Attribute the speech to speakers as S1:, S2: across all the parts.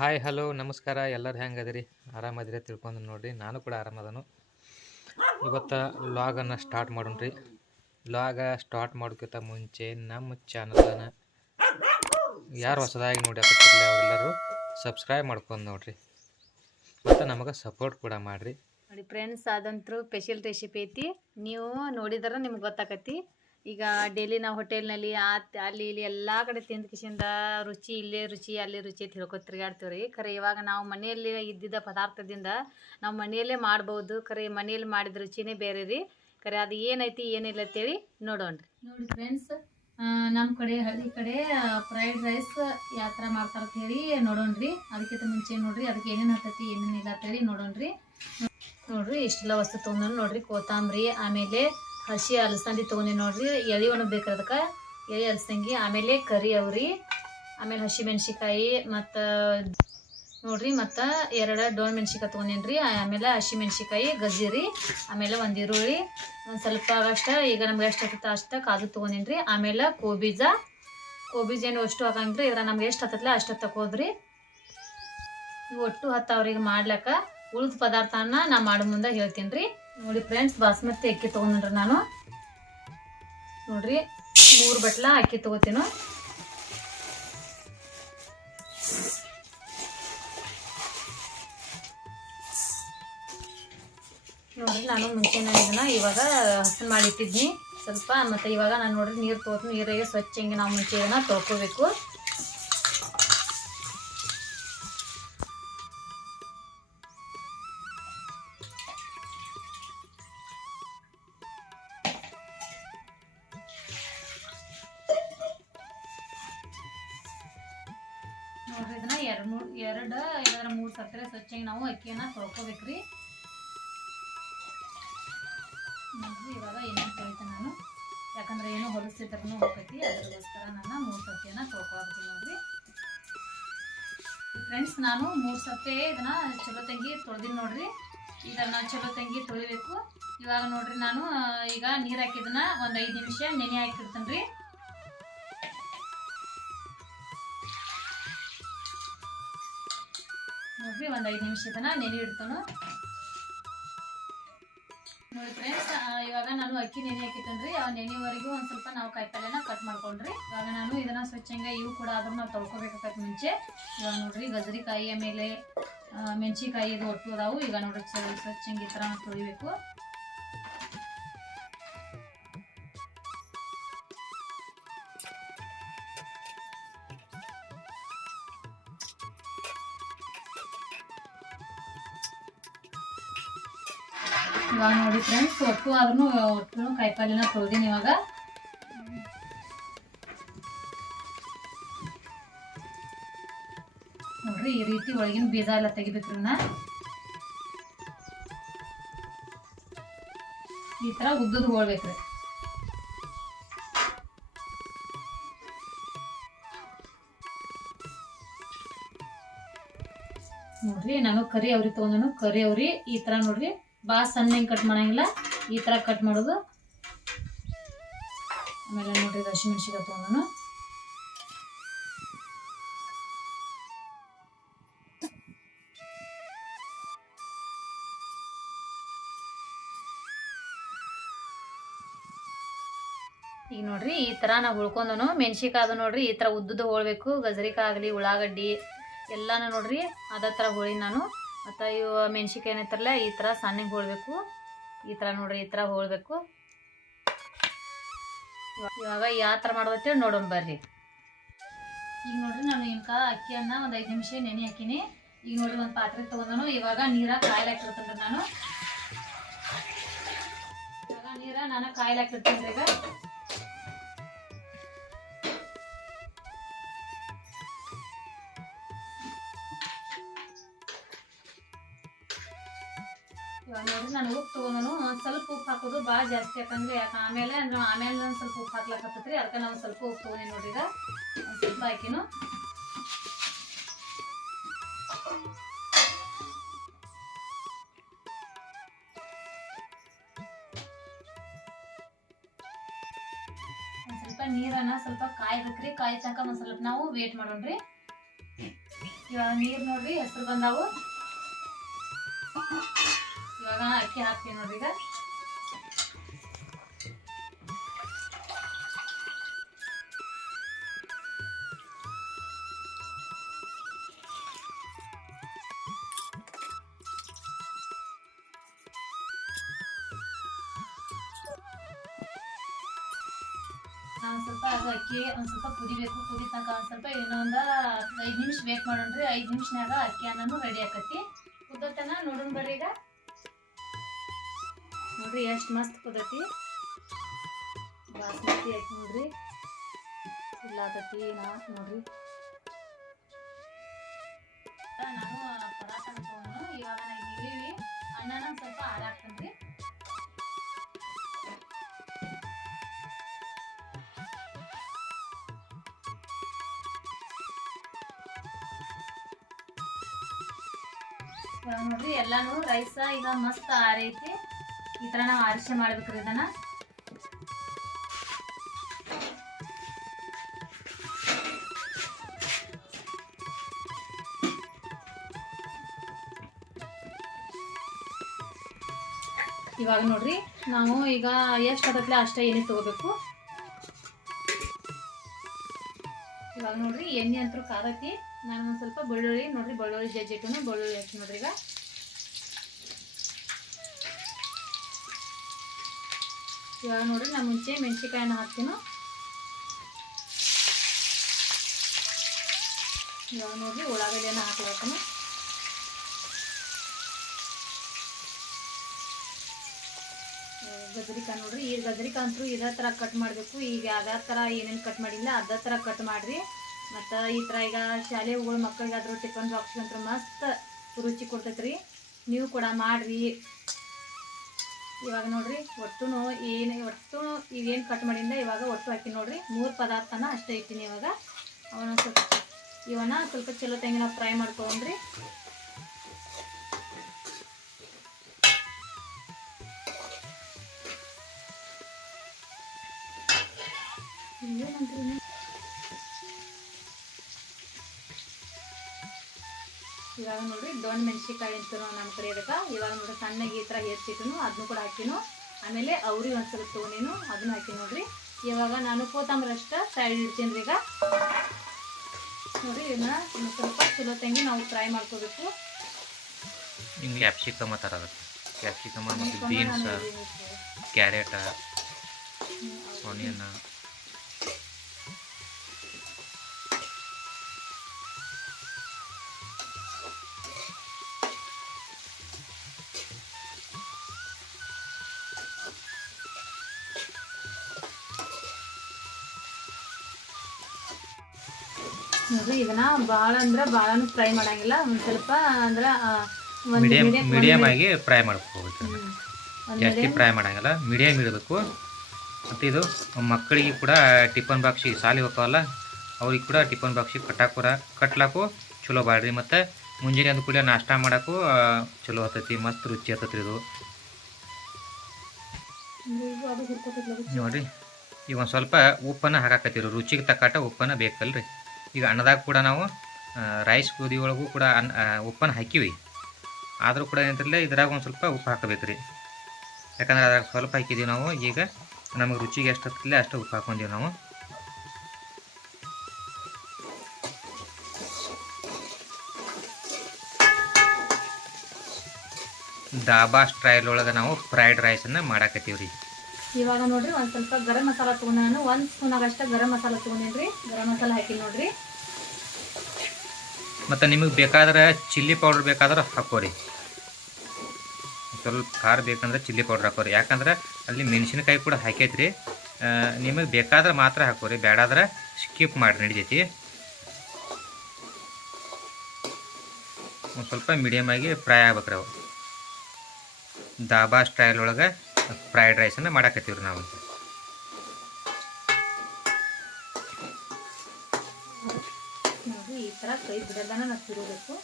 S1: Hi hello ನಮಸ್ಕಾರ. ಎಲ್ಲರೂ ಹೆಂಗೆ ಅದಿರಿ? ಆರಾಮದಿರಿ ತಿಳ್ಕೊಂಡು ನೋಡಿರಿ. ನಾನು ಕೂಡ ಆರಾಮದನು ಇವತ್ತು ಲಾಗನ್ನು ಸ್ಟಾರ್ಟ್ ಮಾಡೋಣ ರೀ. ಲಾಗ ಸ್ಟಾರ್ಟ್ ಮಾಡೋಕ್ಕಿಂತ ಮುಂಚೆ ನಮ್ಮ ಚಾನಲನ್ನು ಯಾರು ಹೊಸದಾಗಿ ನೋಡಿ ಅವರೆಲ್ಲರೂ ಸಬ್ಸ್ಕ್ರೈಬ್ ಮಾಡ್ಕೊಂಡು ನೋಡಿರಿ. ಮತ್ತು ನಮಗೆ ಸಪೋರ್ಟ್ ಕೂಡ ಮಾಡಿರಿ.
S2: ನೋಡಿ ಫ್ರೆಂಡ್ಸ್ ಅದಂತರೂ ಸ್ಪೆಷಲ್ ರೆಸಿಪಿ ಐತಿ. ನೀವು ನೋಡಿದ್ರೆ ನಿಮ್ಗೆ ಗೊತ್ತಾಕತಿ. ಈಗ ಡೈಲಿ ನಾವು ಹೋಟೆಲ್ನಲ್ಲಿ ಆ ಅಲ್ಲಿ ಇಲ್ಲಿ ಎಲ್ಲ ಕಡೆ ತಿಂದ ಕಿಸಿಂದ ರುಚಿ ಇಲ್ಲೇ ರುಚಿ, ಅಲ್ಲಿ ರುಚಿ ಅಂತ ಹೇಳ್ಕೊತ ತಿರುಗಾಡ್ತೀವಿ ರೀ ಖರೆ ಇವಾಗ ನಾವು ಮನೆಯಲ್ಲಿ ಇದ್ದಿದ್ದ ಪದಾರ್ಥದಿಂದ ನಾವು ಮನೆಯಲ್ಲೇ ಮಾಡ್ಬೋದು. ಖರೆ ಮನೆಯಲ್ಲಿ ಮಾಡಿದ ರುಚಿನೇ ಬೇರೆ ರೀ. ಖರೆ ಅದು ಏನೈತಿ, ಏನಿಲ್ಲ ಅಂತೇಳಿ ನೋಡೋಣ ರೀ ನೋಡಿ ಫ್ರೆಂಡ್ಸ್ ನಮ್ಮ ಕಡೆ, ಹಳ್ಳಿ ಕಡೆ ಫ್ರೈಡ್ ರೈಸ್ ಯಾವ ಥರ ಹೇಳಿ ನೋಡೋಣ್ರಿ. ಅದಕ್ಕಿಂತ ಮುಂಚೆ ನೋಡ್ರಿ, ಅದಕ್ಕೆ ಏನೇನು ಹತ್ತೈತಿ ಏನೇನಿಲ್ಲ ಅಂತೇಳಿ ನೋಡೋಣ್ರಿ. ನೋಡ್ರಿ, ಇಷ್ಟೆಲ್ಲ ವಸ್ತು ತೊಗೊಂಡು ನೋಡ್ರಿ. ಕೊತ್ತಂಬರಿ, ಆಮೇಲೆ ಹಸಿ ಅಲಸಂದಿ ತೊಗೊಂಡಿ ನೋಡ್ರಿ ಎಳಿ ಒಣಗ್ಬೇಕು ಅದಕ್ಕೆ ಎಳಿ ಅಲಸಂಗಿ, ಆಮೇಲೆ ಕರಿ ಅವ್ರಿ. ಆಮೇಲೆ ಹಸಿ ಮೆಣಸಿಕಾಯಿ ಮತ್ತು ನೋಡ್ರಿ, ಮತ್ತು ಎರಡು ಡೋಳ್ ಮೆಣಸಿಕಾಯಿ ತೊಗೊಂಡೇನ್ರಿ. ಆಮೇಲೆ ಹಸಿ ಮೆಣಸಿಕಾಯಿ ಗಜ್ಜರಿ. ಆಮೇಲೆ ಒಂದು ಈರುಳ್ಳಿ, ಒಂದು ಸ್ವಲ್ಪ ಅಷ್ಟ ಈಗ ನಮ್ಗೆ ಎಷ್ಟು ಹತ್ತತ್ತ ಅಷ್ಟು ಕಾಜು ತೊಗೊಂಡೇನ್ರಿ. ಆಮೇಲೆ ಕೋಬೀಜ ಕೋಬೀಜ ಏನು ಅಷ್ಟು ಹಾಕಂಗ್ರಿ ಇದ್ರ ನಮ್ಗೆ ಎಷ್ಟು ಹತ್ತತ್ಲ ಅಷ್ಟು ತಕೋದ್ರಿ ಇವು ಒಟ್ಟು ಹತ್ತು ಅವ್ರಿಗೆ ಮಾಡ್ಲಕ್ಕ. ಉಳಿದ ಪದಾರ್ಥನ ನಾ ಮಾಡೋ ಮುಂದೆ ಹೇಳ್ತೀನಿ ರೀ ನೋಡಿ ಫ್ರೆಂಡ್ಸ್ ಬಾಸ್ಮತಿ ಅಕ್ಕಿ ತೊಗೊಂಡ್ರಿ ನಾನು. ನೋಡ್ರಿ, ಮೂರು ಬಟ್ಲ ಅಕ್ಕಿ ತಗೋತೀನಿ. ನೋಡ್ರಿ, ನಾನು ಮುಂಚೆನೇ ಇದನ್ನ ಇವಾಗ ಹಸನ್ ಮಾಡಿಟ್ಟಿದ್ನಿ ಸ್ವಲ್ಪ ಮತ್ತು ಇವಾಗ ನಾನು ನೋಡ್ರಿ ನೀರು ತೊಗೊತೀನಿ ನೀರಿಗೆ ಸ್ವಚ್ಛ ಹಿಂಗೆ ನಾವು ಮುಂಚೆ ಇದನ್ನ ತೊಳ್ಕೊಬೇಕು. ಎರಡು ಮೂರು ಎರಡು, ಇಲ್ಲಾಂದ್ರೆ ಮೂರು ಸಕ್ಕರೆ ಸ್ವಚ್ಛಾಗಿ ನಾವು ಅಕ್ಕಿಯನ್ನ ತೊಳ್ಕೊಬೇಕ್ರಿ. ನೋಡ್ರಿ, ಇವಾಗ ಏನೇನು ತೊಳಿತೆ ನಾನು. ಯಾಕಂದ್ರೆ ಏನು ಹೊಲಸಿದ್ರೂ ಹೋಗ್ತೈತಿ ಅದಕ್ಕೋಸ್ಕರ ನಾನು ಮೂರು ಸತ್ತೆಯನ್ನ ತೊಳ್ಕೊಳ್ತೀನಿ ನೋಡ್ರಿ. ಫ್ರೆಂಡ್ಸ್ ನಾನು ಮೂರು ಸತ್ತೆ ಇದನ್ನ ಚಲೋ ತಂಗಿ ತೊಳೆದಿನಿ ನೋಡ್ರಿ. ಇದನ್ನ ಚಲೋ ತಂಗಿ ತೊಳಿಬೇಕು. ಇವಾಗ ನೋಡ್ರಿ, ನಾನು ಈಗ ನೀರು ಹಾಕಿದನ್ನ ಒಂದು ಐದು ನಿಮಿಷ ನೆನೆ ಹಾಕಿಡ್ತೀನಿ ರೀ ಒಂದು ಐದು ತನಕ ನೆನೆ ಇಡ್ತಾನು. ನೋಡಿ ಫ್ರೆಂಡ್ಸ್ ಇವಾಗ ನಾನು ಅಕ್ಕಿ ನೆನೆ ಹಾಕಿತ್ತಂದ್ರಿ, ಆ ನೆನೆವರೆಗೂ ಒಂದು ಸ್ವಲ್ಪ ನಾವು ಕಾಯಿಪಲ್ಲೆನ ಕಟ್ ಮಾಡ್ಕೊಂಡ್ರಿ. ಇವಾಗ ನಾನು ಇದನ್ನ ಸ್ವಚ್ಛಂಗ ಇವು ಕೂಡ ಆದ್ರೂ ನಾವು ತೊಳ್ಕೊಬೇಕಾಗತ್ತೆ ಮುಂಚೆ. ಇವಾಗ ನೋಡ್ರಿ ಗಜರಿಕಾಯಿ ಆಮೇಲೆ ಮೇಲೆ ಮೆಣಸಿಕಾಯಿ ಇದು ಒಟ್ಟು ಅದಾವು. ಈಗ ನೋಡ್ರಿ ಸ್ವಚ್ಛಂಗ ಈ ಥರ ತೊಳಿಬೇಕು. ಇವಾಗ ನೋಡಿ ಫ್ರೆಂಡ್ಸ್ ಒಟ್ಟು ಆದ್ರೂ ಒಟ್ಟು ಕಾಯಿಪಲ್ಲೆನ ತೊಳ್ದೀನಿ ಇವಾಗ. ನೋಡ್ರಿ, ಈ ರೀತಿ ಒಳಗಿನ ಬೀಜ ಎಲ್ಲ ತೆಗಿಬೇಕು ಇವನ್ನ ಈ ತರ ಉದ್ದದ ಹೋಳ್ಬೇಕ್ರಿ. ನೋಡ್ರಿ, ನಾನು ಕರಿ ಅವ್ರಿ ತಗೊಂಡನು, ಕರಿ ಅವ್ರಿ, ಈ ತರ ನೋಡ್ರಿ. ಭಾಳ ಸಣ್ಣ ಕಟ್ ಮಾಡಂಗಿಲ್ಲ. ಈ ತರ ಕಟ್ ಮಾಡೋದು. ಆಮೇಲೆ ನೋಡ್ರಿ ಹಸಿಮೆಣ್ಸಿಗೆ ತೊಗೊಂಡು ಈಗ ನೋಡ್ರಿ, ಈ ಥರ ನಾವು ಉಳ್ಕೊಂಡನು ಮೆಣ್ಸಿಕಾಯಿ ಅದು ನೋಡ್ರಿ, ಈ ಥರ ಉದ್ದುದ್ದು ಹೋಳ್ಬೇಕು. ಗಜರಿಕಾಯಿ ಆಗಲಿ, ಉಳ್ಳಾಗಡ್ಡಿ, ಎಲ್ಲಾನು ನೋಡ್ರಿ, ಅದ ಥರ ಹೋಳಿ ನಾನು. ಮತ್ತು ಇವು ಮೆಣ್ಸಿಕಾಯಿ ಏನೈತಾರಲ್ಲ ಈ ಥರ ಸಣ್ಣಗೆ ಹೋಳ್ಬೇಕು. ಈ ಥರ ನೋಡ್ರಿ, ಈ ಥರ ಹೋಳ್ಬೇಕು. ಇವಾಗ ಯಾವ ಥರ ಮಾಡ್ಬೋತೀವಿ ನೋಡೋಣ ಬರ್ರಿ. ಈಗ ನೋಡ್ರಿ ನಾನು ಇನ್ಕ ಅಕ್ಕಿಯನ್ನ ಒಂದು ಐದು ನಿಮಿಷ ನೆನೆ ಹಾಕಿನಿ. ಈಗ ನೋಡ್ರಿ ಒಂದು ಪಾತ್ರೆ ತೊಗೊಂಡನು, ಇವಾಗ ನೀರ ಕಾಯ್ಲಾಕಿರ್ತೇನೆ ನಾನು. ಇವಾಗ ನೀರ ನಾನು ಕಾಯ್ಲಾಕಿರ್ತೀನಿ ಈಗ. ಇವಾಗ ನೋಡ್ರಿ ನಾನು ಉಪ್ಪು ತೊಗೊಂಡು ಒಂದು ಸ್ವಲ್ಪ ಉಪ್ಪು ಹಾಕೋದು ಭಾಳ ಜಾಸ್ತಿ. ಯಾಕಂದ್ರೆ ಯಾಕೆ ಆಮೇಲೆ ಅಂದ್ರೆ ಆಮೇಲೆ ಒಂದು ಸ್ವಲ್ಪ ಉಪ್ಪು ಹಾಕ್ಲಕತ್ತೈತ್ರಿ, ಅದಕ್ಕೆ ನಾವು ಸ್ವಲ್ಪ ಉಪ್ಪು ತೊಗೊಂಡಿ ನೋಡ್ರಿ ಈಗ. ಒಂದು ಸ್ವಲ್ಪ ಸ್ವಲ್ಪ ನೀರನ್ನ ಸ್ವಲ್ಪ ಕಾಯ್ಬೇಕ್ರಿ, ಕಾಯಿ ತನಕ ಒಂದು ಸ್ವಲ್ಪ ನಾವು ವೇಟ್ ಮಾಡೋಣ್ರಿ. ಇವಾಗ ನೀರು ನೋಡ್ರಿ, ಹೆಸರು ಬಂದಾವು. ಇವಾಗ ಅಕ್ಕಿ ಹಾಕ್ತೀನಿ ಈಗ. ಸ್ವಲ್ಪ ಅದು ಅಕ್ಕಿ, ಒಂದು ಸ್ವಲ್ಪ ಕುದಿಬೇಕು ಕುದಿತನಕ ಒಂದು ಸ್ವಲ್ಪ ಇನ್ನೊಂದು ಐದು ನಿಮಿಷ ಬೇಕು ಮಾಡೋಣ್ರಿ. ಐದು ನಿಮಿಷನಾಗ ಅಕ್ಕಿ ಅನ್ನೂ ರೆಡಿ ಆಕತಿ. ಕುದ್ದತನ ನೋಡೋಣ ಬರ್ರಿ ಈಗ. ನೋಡ್ರಿ, ಎಷ್ಟು ಮಸ್ತ್ ಪದ್ಧತಿ. ಬಾಸ್ಮತಿ ಐತಿ ನೋಡ್ರಿ. ಇಲ್ಲ ಆತತಿ ನೋಡ್ರಿ. ಒಂದ್ ಸ್ವಲ್ಪ ನೋಡ್ರಿ, ಎಲ್ಲಾನು ರೈಸ ಈಗ ಮಸ್ತ್ ಆರೈತಿ. ಈ ತರ ನಾವು ಆರಿಸಿ ಮಾಡ್ಬೇಕ್ರಿ ಇದನ್ನ ಇವಾಗ ನೋಡ್ರಿ, ನಾವು ಈಗ ಎಷ್ಟು ಅದಕ್ಕೆ ಅಷ್ಟೇ ಎಣ್ಣೆ ತಗೋಬೇಕು. ಇವಾಗ ನೋಡ್ರಿ, ಎಣ್ಣೆ ಅಂತೂ ಕಾದತಿ ನಾನು ಒಂದು ಸ್ವಲ್ಪ ಬೆಳ್ಳುಳ್ಳಿ, ನೋಡ್ರಿ ಬೆಳ್ಳುಳ್ಳಿ ಜಜ್ಜಿಟ್ಟು ಬೆಳ್ಳುಳ್ಳಿ ಹಾಕಿ ನೋಡ್ರಿ ಈಗ. ಇವಾಗ ನೋಡಿರಿ, ನಾನು ಮುಂಚೆ ಮೆಣಸಿಕಾಯನ್ನ ಹಾಕ್ತೀನಿ. ಇವಾಗ ನೋಡಿರಿ, ಉಳ್ಳಾಗಡ್ಡಿಯನ್ನು ಹಾಕ್ಬೇಕು ಗಜರಿಕಾಯಿ ನೋಡ್ರಿ, ಈ ಗಜರಿಕಾಯಿ ಅಂತೂ ಇದೇ ಥರ ಕಟ್ ಮಾಡಬೇಕು. ಈಗ ಯಾವ್ಯಾವ ಥರ ಏನೇನು ಕಟ್ ಮಾಡಿಲ್ಲ, ಅದೇ ಥರ ಕಟ್ ಮಾಡಿರಿ. ಮತ್ತು ಈ ಥರ ಈಗ ಶಾಲೆ ಹೋಗೋ ಮಕ್ಕಳಿಗಾದ್ರೂ ಟಿಫನ್ ಅಂತೂ ಮಸ್ತ್ ರುಚಿ ಕೊಡ್ತೈತ್ರಿ. ನೀವು ಕೂಡ ಮಾಡ್ರಿ. ಇವಾಗ ನೋಡ್ರಿ ಒಟ್ಟು ಏನು ಒಟ್ಟು ಈಗೇನು ಕಟ್ ಮಾಡಿಂದ ಇವಾಗ ಒಟ್ಟು ಹಾಕಿ ನೋಡ್ರಿ, ಮೂರು ಪದಾರ್ಥನ ಅಷ್ಟೇ ಇಟ್ಟಿನಿ ಇವಾಗ. ಅವನ ಸ್ವಲ್ಪ ಇವನ್ನ ಸ್ವಲ್ಪ ಚಲೋ ತೆಂಗಿನ ಫ್ರೈ ಮಾಡ್ಕೊಂಡ್ರಿ. ಏನಂತೀರಿ ಇವಾಗ ನೋಡ್ರಿ ದೊಣ್ಣೆ ಮೆಣಸಿಕಾಯಿ ಅಂತ ನಮ್ಮ ಕಡೆ ಇವಾಗ ನೋಡ್ರಿ ಸಣ್ಣಗೆ ಈ ಥರ ಹೆಚ್ಚಿಟ್ಟು ಅದನ್ನು ಕೂಡ ಹಾಕಿನು. ಆಮೇಲೆ ಅವ್ರಿಗೆ ಒಂದು ಸ್ವಲ್ಪ ತೊಗೊಂಡಿನು ಅದನ್ನು ಹಾಕಿ ನೋಡ್ರಿ. ಇವಾಗ ನಾನು ಕೋತಂಬರಿ ಅಷ್ಟ ಸೈಡ್ ಇಡ್ತೀನಿ ಈಗ. ನೋಡ್ರಿ ಇದನ್ನ ಒಂದು ಸ್ವಲ್ಪ ಚಲೋ ತಂಗಿ ನಾವು ಫ್ರೈ ಮಾಡ್ಕೋಬೇಕು.
S1: ನಿಮ್ಗೆ ಕ್ಯಾಪ್ಸಿಕಮ್ ಥರ ಆಗುತ್ತೆ. ಕ್ಯಾಪ್ಸಿಕಮ್ ಮತ್ತು ಬೀನ್ಸ್ ಕ್ಯಾರೆಟ ಆನಿಯನ್.
S2: ನೋಡ್ರಿ ಇದನ್ನ ಭಾಳ ಅಂದ್ರೆ ಭಾಳನು ಫ್ರೈ ಮಾಡಂಗಿಲ್ಲ. ಒಂದು ಸ್ವಲ್ಪ ಅಂದ್ರೆ
S1: ಮೀಡಿಯಂ
S2: ಮೀಡಿಯಂ
S1: ಆಗಿ ಫ್ರೈ ಮಾಡ್ಕೋಬೇಕು. ಜಾಸ್ತಿ ಫ್ರೈ ಮಾಡಂಗಿಲ್ಲ. ಮೀಡಿಯಂ ಇಡಬೇಕು ಮತ್ತು ಇದು ಮಕ್ಕಳಿಗೆ ಕೂಡ ಟಿಫನ್ ಬಾಕ್ಸಿ ಸಾಲಿ ಹೋಗ್ತಾವಲ್ಲ ಅವ್ರಿಗೆ ಕೂಡ ಟಿಫನ್ ಬಾಕ್ಸಿ ಕಟ್ಟಾಕೂರ ಕಟ್ಲಾಕು ಚಲೋ ಬಾಳ್ರಿ. ಮತ್ತು ಮುಂಜಾನೆ ಅಂದ ಕೂಡ ನಾಷ್ಟ ಮಾಡೋಕ್ಕೂ ಚಲೋ ಹತ್ತೈತಿ ಮಸ್ತ್ ರುಚಿ ಹತ್ತೈತಿ ಇದು. ನೋಡ್ರಿ ಈಗ ಒಂದು ಸ್ವಲ್ಪ ಉಪ್ಪನ್ನು ಹಾಕಾಕತ್ತಿರು ರುಚಿಗೆ ತಕ್ಕಟ್ಟ ಉಪ್ಪನ್ನು ಬೇಕಲ್ರಿ. ಈಗ ಅನ್ನದಾಗ ಕೂಡ ನಾವು ರೈಸ್ ಗೋಧಿ ಒಳಗೂ ಕೂಡ ಅನ್ನ ಉಪ್ಪನ್ನು ಹಾಕಿವಿ. ಆದರೂ ಕೂಡ ಏನಂತಿರಲಿಲ್ಲ ಇದ್ರಾಗ ಒಂದು ಸ್ವಲ್ಪ ಉಪ್ಪು ಹಾಕಬೇಕು ರೀ ಯಾಕಂದ್ರೆ ಅದ್ರಾಗ ಸ್ವಲ್ಪ ಹಾಕಿದ್ದೀವಿ ನಾವು, ಈಗ ನಮಗೆ ರುಚಿಗೆ ಎಷ್ಟು ಹತ್ತಿಲ್ಲ ಅಷ್ಟು ಉಪ್ಪು ಹಾಕೊಂಡಿವಿ ನಾವು. ದಾಬಾ ಸ್ಟೈಲ್ ಒಳಗೆ ನಾವು ಫ್ರೈಡ್ ರೈಸನ್ನು ಮಾಡಾಕತ್ತೀವಿ ರೀ
S2: ಇವಾಗ ನೋಡ್ರಿ ಒಂದ್ ಸ್ವಲ್ಪ ಗರಂ ಮಸಾಲ ತಗೊಂಡ್ ನಾನು ಒಂದ್ ಸ್ಪೂನ್ ಆಗಷ್ಟ ಗರಂ ಮಸಾಲ ತಗೊಂಡೇನ್ರಿ. ಗರಂ ಮಸಾಲ ಹಾಕಿ ನೋಡ್ರಿ.
S1: ಮತ್ತು ನಿಮಗೆ ಬೇಕಾದ್ರೆ ಚಿಲ್ಲಿ ಪೌಡ್ರ್ ಬೇಕಾದ್ರೆ ಹಾಕೋರಿ. ಸ್ವಲ್ಪ ಖಾರ ಬೇಕಂದ್ರೆ ಚಿಲ್ಲಿ ಪೌಡ್ರ್ ಹಾಕೋರಿ. ಯಾಕಂದ್ರೆ ಅಲ್ಲಿ ಮೆಣಸಿನಕಾಯಿ ಕೂಡ ಹಾಕೈತ್ರಿ. ನಿಮಗೆ ಬೇಕಾದ್ರೆ ಮಾತ್ರ ಹಾಕೋರಿ. ಬೇಡಾದ್ರೆ ಸ್ಕಿಪ್ ಮಾಡಿ ನಡಿತೈತಿ. ಒಂದು ಸ್ವಲ್ಪ ಮೀಡಿಯಮ್ ಆಗಿ ಫ್ರೈ ಆಗ್ಬೇಕ್ರಿ ಅವು. ದಾಬಾ ಸ್ಟೈಲ್ ಒಳಗೆ ಫ್ರೈಡ್ ರೈಸನ್ನು ಮಾಡಾಕತ್ತೀವ್ರಿ ನಾವು.
S2: ಈ ತರ ಕೈ ಬಿಡಲ್ಲನ ನಾವು ತಿರುಗಬೇಕು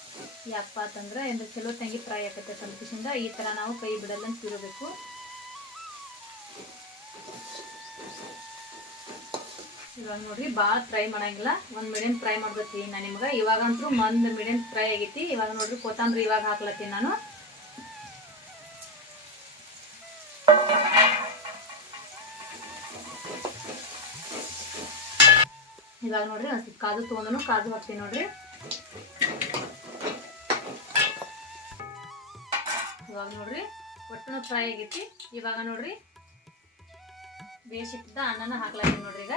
S2: ಯಾಕಪ್ಪ ಅಂತಂದ್ರೆ ಅಂದ್ರೆ ಚಲೋ ತಂಗಿ ಫ್ರೈ ಆಕತ್ತೆ ಸಂತೋಷದಿಂದ ಈ ತರ ನಾವು ಕೈ ಬಿಡಲ್ಲ ತಿರುಗಬೇಕು ಇವಾಗ ನೋಡ್ರಿ ಭಾಳ ಫ್ರೈ ಮಾಡಂಗಿಲ್ಲ. ಒಂದು ಮೀಡಿಯಂ ಫ್ರೈ ಮಾಡ್ಬೇಕು ನಾನು ನಿಮ್ಗೆ. ಇವಾಗಂತೂ ಒಂದು ಮೀಡಿಯಂ ಫ್ರೈ ಆಗೈತಿ. ಇವಾಗ ನೋಡ್ರಿ, ಕೊತ್ತಂಬರಿ ಇವಾಗ ಹಾಕ್ಲತ್ತೀನಿ ನಾನು. ಇವಾಗ ನೋಡ್ರಿ, ಒಂದ್ ಸ್ವಲ್ಪ ಕಾಜು ತೊಗೊಂಡು ಕಾಜು ಹಾಕ್ತೀನಿ ನೋಡ್ರಿ. ಇವಾಗ ನೋಡ್ರಿ ಒಟ್ಟು ಫ್ರೈ ಆಗೈತಿ. ಇವಾಗ ನೋಡ್ರಿ, ಬೇಯಿಸಿಟ್ಟಿದ್ದ ಅನ್ನನ ಹಾಕ್ಲಾಗಿ ನೋಡ್ರಿ ಈಗ.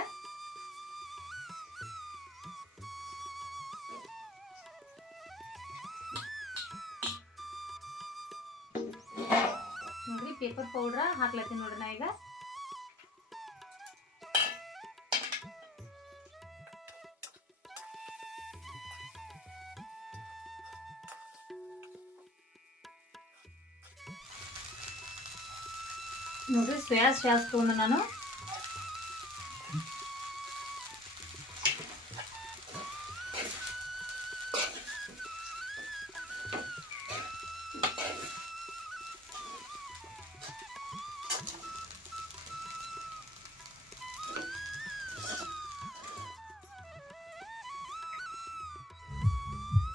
S2: ನೋಡ್ರಿ ಪೇಪರ್ ಪೌಡ್ರ ಹಾಕ್ಲತ್ತೀನಿ ನೋಡ್ರಿ ನಾ ಈಗ. ನೋಡ್ರಿ ಸೋಯಾ ಸಾಸ್ ತೊಗೊಂಡು ನಾನು.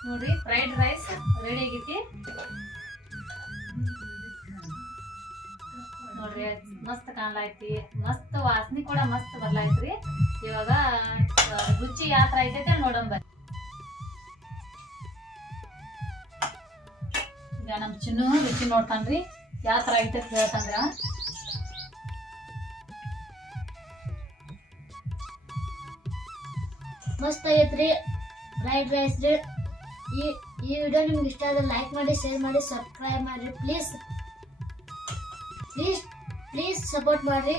S2: ನೋಡ್ರಿ ಫ್ರೈಡ್ ರೈಸ್ ರೆಡಿ ಆಗೈತಿ ನೋಡ್ರಿ, ಮಸ್ತ್ ಕಾಣ್ಲೈತಿ ಮಸ್ತ್ ವಾಸನೆ ಕೂಡ ಮಸ್ತ್ ಬರ್ಲೈತ್ರಿ ಇವಾಗ ರುಚಿ ಯಾವ ಐತೈತೆ ನೋಡೋಣ ಬರ್ರಿ ಈಗ ನಮ್ಮ ಚಿನ್ನು ರುಚಿ ನೋಡ್ತಾನ್ರಿ. ಯಾವ ಥರ ಐತೈತೆ ಹೇಳ್ತಂದ್ರ.
S3: ಮಸ್ತ್ ಐತ್ರಿ ಫ್ರೈಡ್ ರೈಸ್ ರೀ. ಈ ಈ ವಿಡಿಯೋ ನಿಮ್ಗೆ ಇಷ್ಟ ಆದ್ರೆ ಲೈಕ್ ಮಾಡಿ ಶೇರ್ ಮಾಡಿ ಸಬ್ಸ್ಕ್ರೈಬ್ ಮಾಡಿ. ಪ್ಲೀಸ್ ಪ್ಲೀಸ್ ಪ್ಲೀಸ್ ಸಪೋರ್ಟ್ ಮಾಡಿರಿ